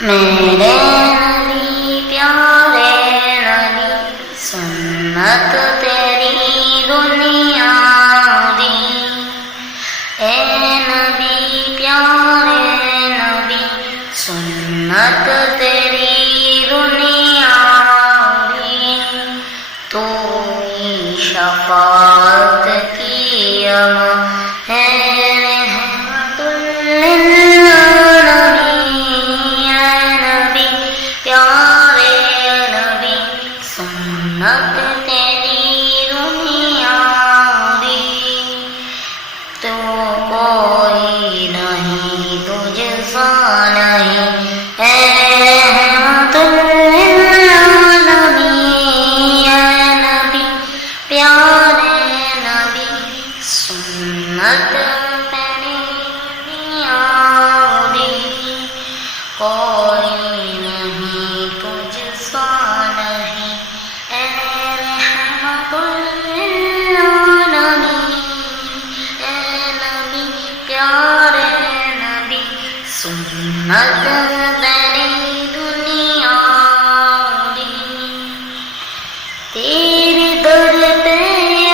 میرے نبی پیارے نبی سنت تیری دنیا دی، اے نبی پیارے نبی سنت تیری دنیا دی، تو ہی شفاعت کی ہے رحمت سنت تیری دنیا دی، تو کوئی نہیں تجھ سا نہیں، اے رحمت للعالمین، اے نبی پیارے نبی سنت تیری دنیا دی، کوئی نہیں تجھ سا نہیں، سنت تیری دنیا دی، تیرے در پہ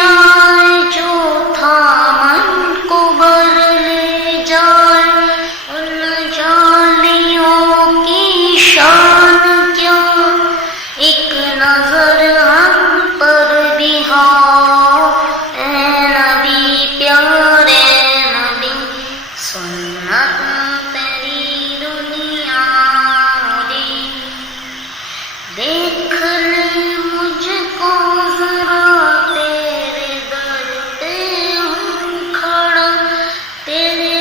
آئے جو تھا من کو بر لے جائے، ان جالیوں کی شان کیا، ایک نظر ہم پر بھی ہاؤ، اے نبی پیارے نبی سنت تیری دنیا دی، دیکھ لے مجھ کو ذرا تیرے در پہ ہوں کھڑا، تیرے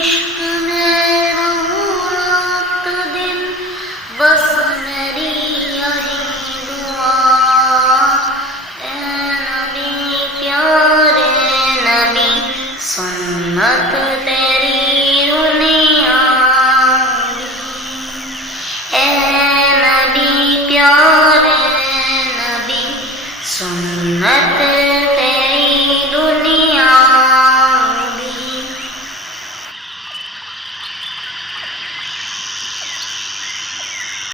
عشق میں رہوں رات دن، بس میری یہی دعا، اے نبی پیارے نبی سنت تیری دنیا دی، اے نبی پیارے نبی سنت